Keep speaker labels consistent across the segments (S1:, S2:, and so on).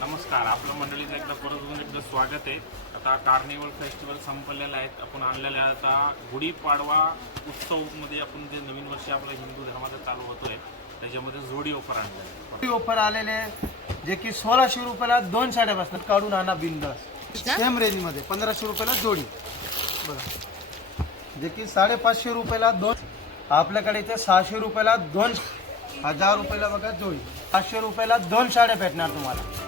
S1: नमस्कार आपलं मंडळीचं एकदा परत अजून एकदा स्वागत आहे. आता कार्निवल फेस्टिवल संपलेलं आहे. आपण आणलेलं आहे आता गुढीपाडवा उत्सवमध्ये आपण जे नवीन वर्ष आपलं हिंदू धर्माचं चालू होतोय त्याच्यामध्ये जोडी ऑफर आणलेलं आहे
S2: मोठी ऑफर आलेले आहे, जे की सोळाशे रुपयाला दोन साड्या बसतात काढून आणा बिंदास. सेम रेंजमध्ये पंधराशे रुपयाला जोडी. बघा जे की साडेपाचशे रुपयाला दोन आपल्याकडे इथे सहाशे रुपयाला दोन हजार रुपयाला बघा जोडी. पाचशे रुपयाला दोन साड्या भेटणार तुम्हाला.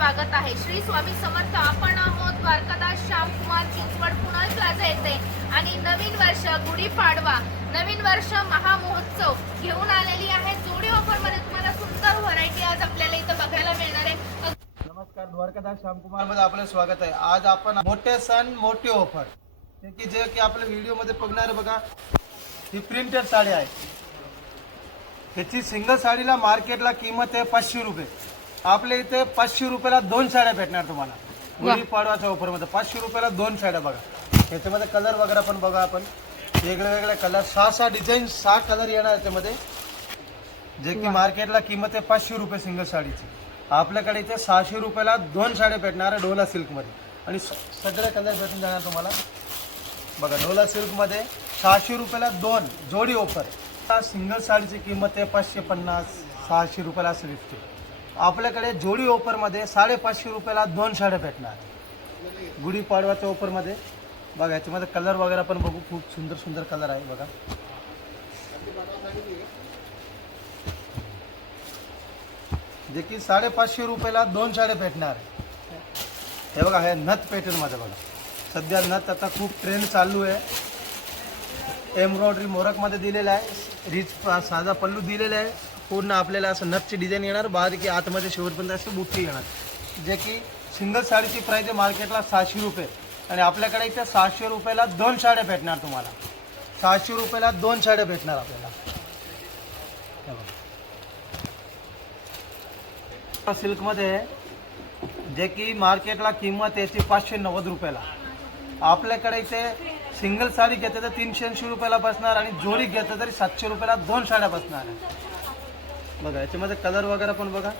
S3: स्वागत आहे. श्री स्वामी समर्थ आपण आहोत द्वारकादास श्यामकुमार चिंचवड. पुणे प्लाझा येथे आणि नवीन वर्ष गुढीपाडवा नवीन वर्ष महामहोत्सव घेऊन आलेली आहे. जोडी ऑफरमध्ये तुम्हाला सुंदर व्हरायटी आज आपल्याला इथं बघायला मिळणार आहे.
S2: नमस्कार द्वारकादास श्यामकुमारमध्ये आपलं स्वागत आहे. आज आपण मोठे सण मोठी ऑफर. जे की जे की आपल्या व्हिडिओमध्ये बघणार बघा. ही प्रिंटेड साडी आहे. ह्याची सिंगल साडीला मार्केटला किंमत आहे पाचशे रुपये. आपल्या इथे पाचशे रुपयाला दोन साड्या भेटणार तुम्हाला. गुढी पाडवाच्या ऑफरमध्ये पाचशे रुपयाला दोन साड्या बघा. ह्याच्यामध्ये कलर वगैरे पण बघा आपण. वेगळे वेगळे कलर सहा सहा डिझाईन सहा कलर येणार याच्यामध्ये. जे की मार्केटला किंमत आहे पाचशे रुपये सिंगल साडीची. आपल्याकडे इथे सहाशे रुपयाला दोन साड्या भेटणार आहे डोला सिल्कमध्ये आणि सगळे कलर भेटून जाणार तुम्हाला. बघा डोला सिल्कमध्ये सहाशे रुपयाला दोन जोडी ऑफर सिंगल साडीची किंमत आहे पाचशे पन्नास सहाशे रुपयाला असं विकते आपल्याकडे जोडी ऑफरमध्ये साडेपाचशे रुपयाला दोन साड्या भेटणार. गुढीपाडवाच्या ऑफरमध्ये बघा याच्यामध्ये कलर वगैरे पण बघू. खूप सुंदर सुंदर कलर आहे बघा. जे की साडेपाचशे रुपयाला दोन साड्या भेटणार. हे बघा हे नथ पॅटर्नमध्ये बघा. सध्या नथ आता खूप ट्रेंड चालू आहे. एम्ब्रॉयडरी मोरकमध्ये दिलेलं आहे. रिच साधा पल्लू दिलेला आहे. पूर्ण आपल्याला असं नथची डिझाईन येणार. बारीक आतमध्ये शेवटपर्यंत असं बुट्टी येणार. जे की सिंगल साडीची प्राईज आहे मार्केटला सहाशे रुपये. आणि आपल्याकडे इथे सहाशे रुपयाला दोन साड्या भेटणार तुम्हाला. सहाशे रुपयाला दोन साड्या भेटणार आपल्याला. सिल्कमध्ये जे की मार्केटला किंमत याची पाचशे नव्वद रुपयाला. आपल्याकडे इथे सिंगल साडी घेतलं तर तीनशे ऐंशी रुपयाला बसणार आणि जोडी घेतलं तरी सातशे रुपयाला दोन साड्या बसणार. आहे बघा याच्यामध्ये कलर वगैरे पण बघा.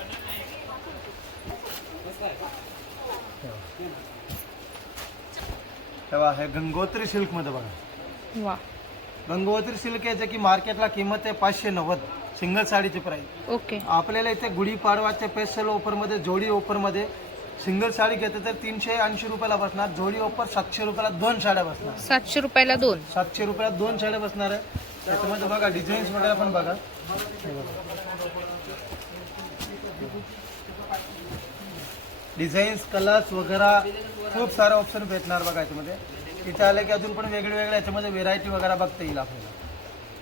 S2: तेव्हा हे गंगोत्री सिल्कमध्ये बघा.
S3: वा.
S2: गंगोत्री सिल्क जे की मार्केटला किंमत आहे पाचशे नव्वद सिंगल साडीची प्राईस
S3: ओके.
S2: आपल्याला इथे गुढीपाडवाच्या स्पेशल ऑफरमध्ये जोडी ऑफरमध्ये सिंगल साडी घेतलं तर तीनशे ऐंशी रुपयाला बसणार. जोडी ऑफर सातशे रुपयाला दोन साड्या बसणार.
S3: सातशे रुपयाला दोन.
S2: सातशे रुपयाला दोन साड्या बसणार आहे. त्याच्यामध्ये बघा डिझाईन्स वगैरे पण बघा. डिझाईन्स कलर्स वगैरे खूप सारे ऑप्शन भेटणार बघा याच्यामध्ये. इथे आले की अजून पण वेगळे वेगळे याच्यामध्ये व्हेरायटी वगैरे बघता येईल आपल्याला.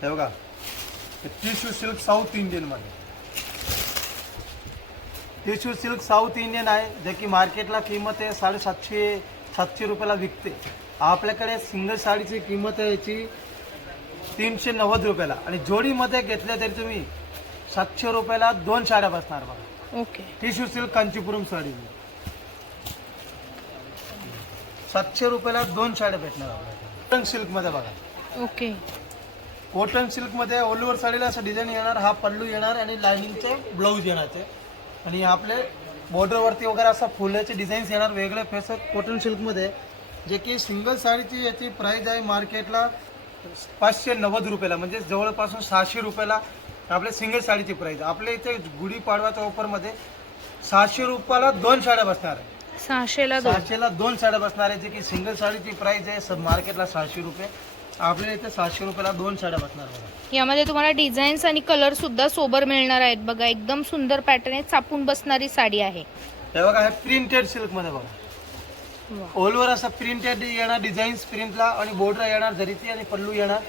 S2: हे बघा. टिश्यू सिल्क साऊथ इंडियनमध्ये टिश्यू सिल्क साऊथ इंडियन आहे जे की मार्केटला किंमत आहे साडेसातशे सातशे रुपयाला विकते. आपल्याकडे सिंगल साडीची किंमत आहे याची तीनशे नव्वद रुपयाला. आणि जोडीमध्ये घेतल्या तरी तुम्ही सातशे रुपयाला दोन साड्या बसणार बघा.
S3: Okay.
S2: Tissue silk Kanchipuram sari. सातशे रुपयाला दोन साड्या भेटणार कॉटन सिल्कमध्ये बघा.
S3: ओके.
S2: कॉटन सिल्कमध्ये ऑल ओव्हर साडीला असं डिझाईन येणार हा पल्लू येणार आणि लायनिंगचे ब्लाऊज येणार ते. आणि आपले बॉर्डरवरती वगैरे असं फुलाचे डिझाईन्स येणार वेगळे फेस कॉटन सिल्कमध्ये जे की सिंगल साडीची याची प्राईस आहे मार्केटला पाचशे नव्वद रुपयाला म्हणजे जवळपासून सहाशे रुपयाला आपल्या सिंगल साडीची प्राईस आपल्या इथे गुढीपाडवाच्या ऑफरमध्ये सहाशे रुपयाला दोन साड्या बसणार आहे.
S3: सहाशेला
S2: सहाशेला दोन साड्या बसणार आहे जे की सिंगल साडीची प्राईस आहे सब मार्केटला सहाशे रुपये. आपल्या इथे सहाशे रुपयाला दोन साड्या बसणार बघा.
S3: यामध्ये तुम्हाला डिझाईन्स आणि कलर सुद्धा सोबर मिळणार आहेत बघा. एकदम सुंदर पॅटर्न आहे. चापून बसणारी साडी आहे.
S2: हे बघा हे प्रिंटेड सिल्कमध्ये बघा. ऑल ओव्हर असं प्रिंटेड येणार डिझाईन्स प्रिंटला आणि बॉर्डर येणार जरीची आणि पल्लू येणार.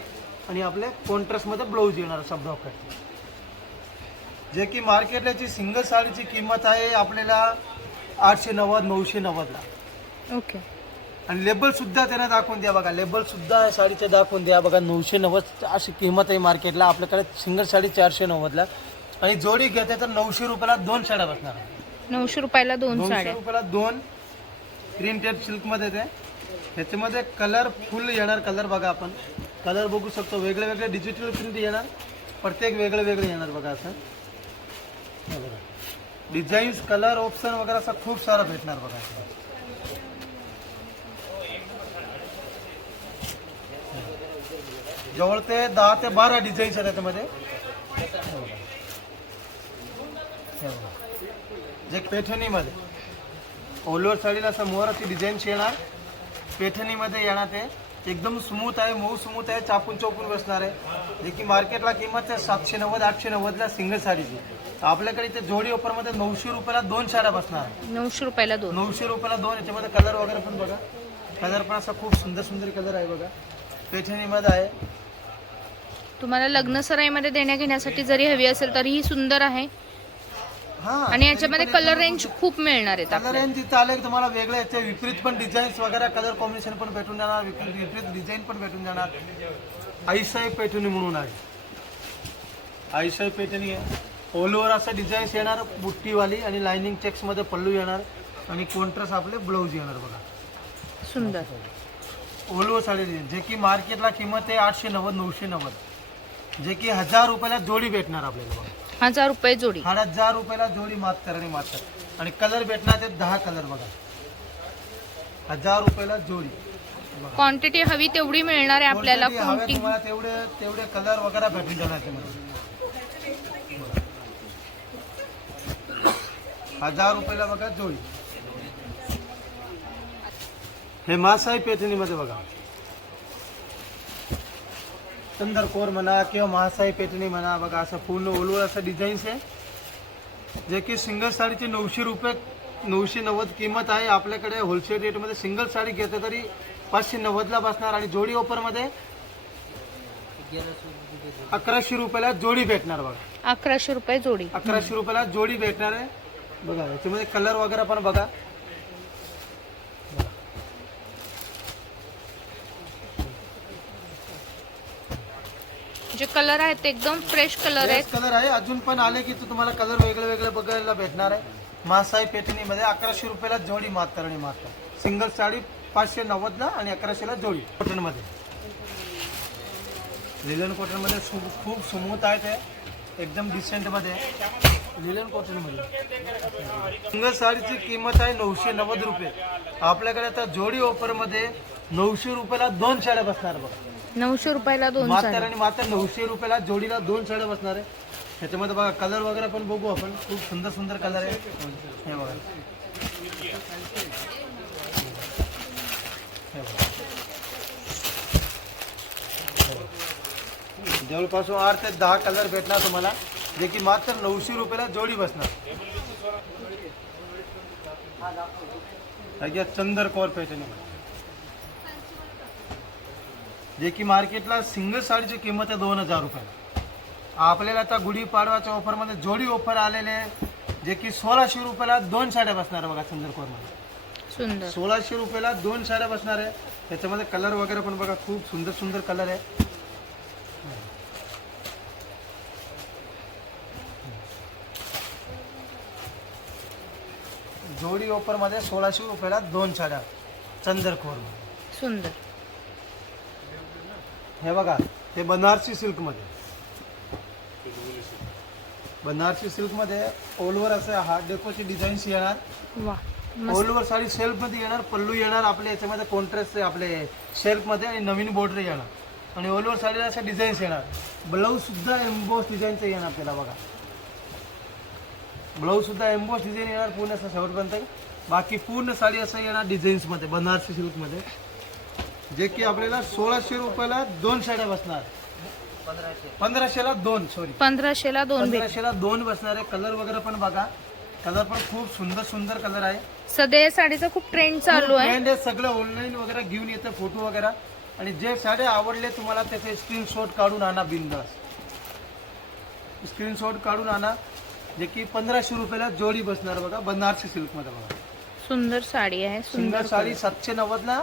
S2: आणि आपले कॉन्ट्रास्टमध्ये ब्लाऊज येणार असा ब्रॉकेट जे की मार्केटची सिंगल साडीची किंमत आहे आपल्याला आठशे नव्वद नऊशे नव्वदला.
S3: ओके
S2: आणि लेबल सुद्धा त्यांना दाखवून द्या बघा. लेबल सुद्धा या साडीचे दाखवून द्या बघा. नऊशे नव्वद अशी किंमत आहे मार्केटला आपल्याकडे सिंगल साडी चारशे नव्वदला. आणि जोडी घेते तर नऊशे रुपयाला दोन साड्या बसणार.
S3: नऊशे रुपयाला दोन साड्या.
S2: रुपयाला दोन. प्रिंटेड सिल्कमध्ये ते. ह्याच्यामध्ये कलर फुल येणार कलर बघा आपण. कलर बघू शकतो. वेगळे वेगळे डिजिटल प्रिंट येणार. प्रत्येक वेगळं वेगळं येणार बघा असं. डिझाईन्स कलर ऑप्शन वगैरे असं खूप सारं भेटणार बघा. जवळ ते दहा ते बारा डिझाईन्स आहेत त्याच्यामध्ये. जे पैठणीमध्ये. ओलवर साडीला असं मोराची डिझाईन्स येणार. पैठणीमध्ये येणार ते. एकदम स्मूथ आहे मऊ स्मूथ आहे चापून चौपून बसणार आहे. जे की मार्केटला किंमत आहे सातशे नव्वद आठशे नव्वदला सिंगल साडीची. तर आपल्याकडे इथे जोडी ऑफरमध्ये नऊशे रुपयाला दोन साड्या बसणार आहे.
S3: नऊशे रुपयाला दोन.
S2: नऊशे रुपयाला दोन. याच्यामध्ये कलर वगैरे पण बघा. कलर पण असा खूप सुंदर सुंदर कलर आहे बघा. पैठणीमध्ये आहे.
S3: तुम्हाला लग्न सराईमध्ये देण्या घेण्यासाठी जरी हवी असेल तरीही सुंदर आहे.
S2: हा
S3: आणि याच्यामध्ये कलर रेंज खूप मिळणार आहेत
S2: कलर रेंज तिथं आले की तुम्हाला वेगळे याचे विपरीत पण डिझाईन्स वगैरे कलर कॉम्बिनेशन पण भेटून जाणार विपरीत विपरीत डिझाईन पण भेटून जाणार. आईसाई पैठणी म्हणून आहे. आईसाई पैठणी आहे ऑल ओव्हर असं डिझाईन्स येणार बुट्टीवाली आणि लाइनिंग चेक्समध्ये पल्लू येणार आणि कॉन्ट्रास्ट आपले ब्लाऊज येणार बघा.
S3: सुंदर.
S2: ऑल ओव्हर साडी जे की मार्केटला किंमत आहे आठशे नव्वद नऊशे नव्वद. जे की हजार रुपयाला जोडी भेटणार आपल्याला बघा.
S3: हजार रुपये जोडी.
S2: हजार रुपयाला जोडी मात्र आणि मात्र आणि कलर भेटणार ते दहा कलर बघा. हजार रुपयाला जोडी. बघा.
S3: क्वांटिटी हवी तेवढी मिळणार आहे आपल्याला.
S2: Quantity हवे
S3: कोणती
S2: तुम्हाला तेवढे तेवढे कलर वगैरे भेटून जाणार हजार रुपयाला बघा जोडी. हे मासाई पेठणीमध्ये बघा. सुंदर कोर म्हणा किंवा महासाई पेठणी म्हणा बघा असं पूर्ण ओलवर असं डिझाईन्स आहे. जे की सिंगल साडीचे नऊशे रुपये नऊशे नव्वद किंमत आहे. आपल्याकडे होलसेल रेटमध्ये सिंगल साडी घेतलं तरी पाचशे नव्वदला बसणार आणि जोडी ऑफरमध्ये अकराशे रुपयाला जोडी भेटणार बघा.
S3: अकराशे रुपये जोडी.
S2: अकराशे रुपयाला जोडी भेटणार आहे. बघा याच्यामध्ये कलर वगैरे पण बघा.
S3: जे कलर आहेत ते एकदम फ्रेश कलर आहेत.
S2: कलर आहे. अजून पण आले की तो तुम्हाला कलर वेगळे वेगळे बघायला भेटणार आहे. मासाई पेटणीमध्ये अकराशे रुपयाला जोडी मात्र आणि मात्र सिंगल साडी पाचशे नव्वदला आणि अकराशेला जोडी. कॉटनमध्ये लिलन कॉटनमध्ये सु खूप स्मूथ आहे ते एकदम डिसेंटमध्ये लिलन कॉटनमध्ये सिंगल साडीची किंमत आहे नऊशे नव्वद रुपये. आपल्याकडे आता जोडी ऑफरमध्ये नऊशे रुपयाला दोन साड्या बसणार बघा.
S3: नऊशे रुपयाला दोन
S2: मात्र आणि मात्र नऊशे रुपयाला जोडीला दोन साड्या बसणार आहे. त्याच्यामध्ये बघा कलर वगैरे पण बघू आपण. खूप सुंदर सुंदर कलर आहे. हे बघा. हे बघा. जवळपास आठ ते दहा कलर भेटणार तुम्हाला जे की मात्र नऊशे रुपयाला जोडी बसणार. आहे चंदर कौर पैठणी जे की मार्केटला सिंगल साडीची किंमत आहे दोन हजार रुपये आपल्याला आता गुढीपाडवाच्या ऑफरमध्ये जोडी ऑफर आलेले आहे जे की सोळाशे रुपयाला दोन साड्या बसणार आहे बघा चंदर कौरमध्ये.
S3: सुंदर.
S2: सोळाशे रुपयाला दोन साड्या बसणार आहे. त्याच्यामध्ये कलर वगैरे पण बघा खूप सुंदर सुंदर कलर आहे. जोडी ऑफरमध्ये सोळाशे रुपयाला दोन साड्या चंदरखोर
S3: सुंदर.
S2: हे बघा हे बनारसी सिल्कमध्ये. बनारसी सिल्कमध्ये ओलवर असं हार्ड डेकोची डिझाईन्स येणार. ओलवर साडी सेल्फमध्ये येणार पल्लू येणार आपल्या याच्यामध्ये कॉन्ट्रास्ट आपले सेल्फमध्ये आणि नवीन बॉर्डर येणार. आणि ओलवर साडीला असे डिझाईन्स येणार. ब्लाऊज सुद्धा एम्बोस डिझाईनचं येणार आपल्याला बघा. ब्लाऊज सुद्धा एम्बोस डिझाईन येणार पूर्ण असं शेवटपर्यंत. बाकी पूर्ण साडी असं येणार डिझाईन्समध्ये बनारसी सिल्कमध्ये. जे की आपल्याला सोळाशे रुपयाला दोन साड्या बसणार. पंधराशेला दोन सॉरी
S3: पंधराशेला दोन भेट.
S2: पंधराशेला दोन बसणार आहे. कलर वगैरे पण बघा. कलर पण खूप सुंदर सुंदर कलर आहे.
S3: सध्या या साडीचा खूप ट्रेंड चालू आहे.
S2: सगळं ऑनलाईन वगैरे घेऊन येतं फोटो वगैरे. आणि जे साड्या आवडले तुम्हाला त्याचे स्क्रीनशॉट काढून आणा बिंदास. स्क्रीनशॉट काढून आणा. जे की पंधराशे रुपयाला जोडी बसणार बघा. बनारसी सिल्कमध्ये बघा.
S3: सुंदर साडी आहे.
S2: सुंदर
S3: सुंदर
S2: साडी सातशे नव्वदला.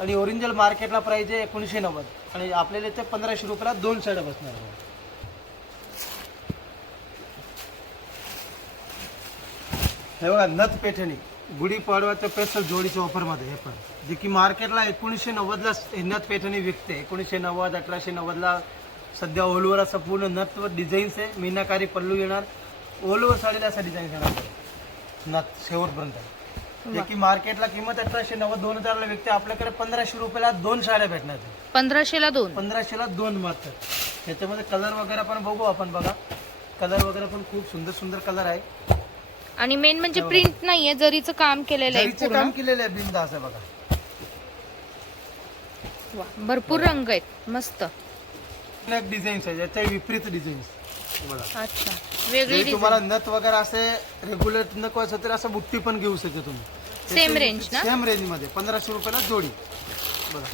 S2: आणि ओरिजिनल मार्केटला प्राईज आहे एकोणीसशे नव्वद. आणि आपल्याला इथे पंधराशे रुपयाला दोन साड्या बसणार आहे. हे बघा नथ पेठणी. गुढीपाडव्याच्या स्पेशल जोडीच्या ऑफरमध्ये हे पण. जे की मार्केटला एकोणीसशे नव्वदला नथ पैठणी विकते. एकोणीसशे नव्वद अठराशे नव्वदला सध्या ओलवर असं पूर्ण नथ डिझाईन्स आहे. मीनाकारी पल्लू येणार. ओलवर साडीला असा डिझाईन येणार नथ शेवटपर्यंत. जे की मार्केटला किंमत अठराशे नव्वद दोन हजारला विकते. आपल्याकडे पंधराशे रुपयाला दोन साड्या भेटणार.
S3: पंधराशेला दोन?
S2: पंधराशेला दोन मात्र. त्याच्यामध्ये कलर वगैरे पण बघू आपण बघा. कलर वगैरे पण खूप सुंदर सुंदर कलर आहे.
S3: आणि मेन म्हणजे प्रिंट नाहीये जरीचं काम केलेलं आहे
S2: काम केलेलं आहे बिंदा असं बघा.
S3: भरपूर रंग आहेत. मस्त.
S2: डिझाईन्स आहे याच्या विपरीत डिझाईन्स बघा
S3: अच्छा. वेगळी
S2: तुम्हाला नथ वगैरे असे रेग्युलर नको असेल तर असं बुट्टी पण घेऊ शकता तुम्ही.
S3: Same range ना?
S2: सेम रेंजमध्ये पंधराशे रुपयाला जोडी. बघा.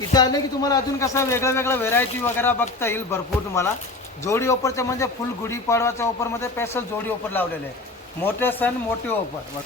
S2: इथं आलं की तुम्हाला अजून कसं वेगळं वेगळं व्हेरायटी वगैरे बघता येईल भरपूर तुम्हाला. जोडी ऑफरचं म्हणजे फुल गुढी पाडवाच्या ऑफरमध्ये स्पेशल जोडी ऑफर लावलेले आहे मोठे सण मोठे ऑफर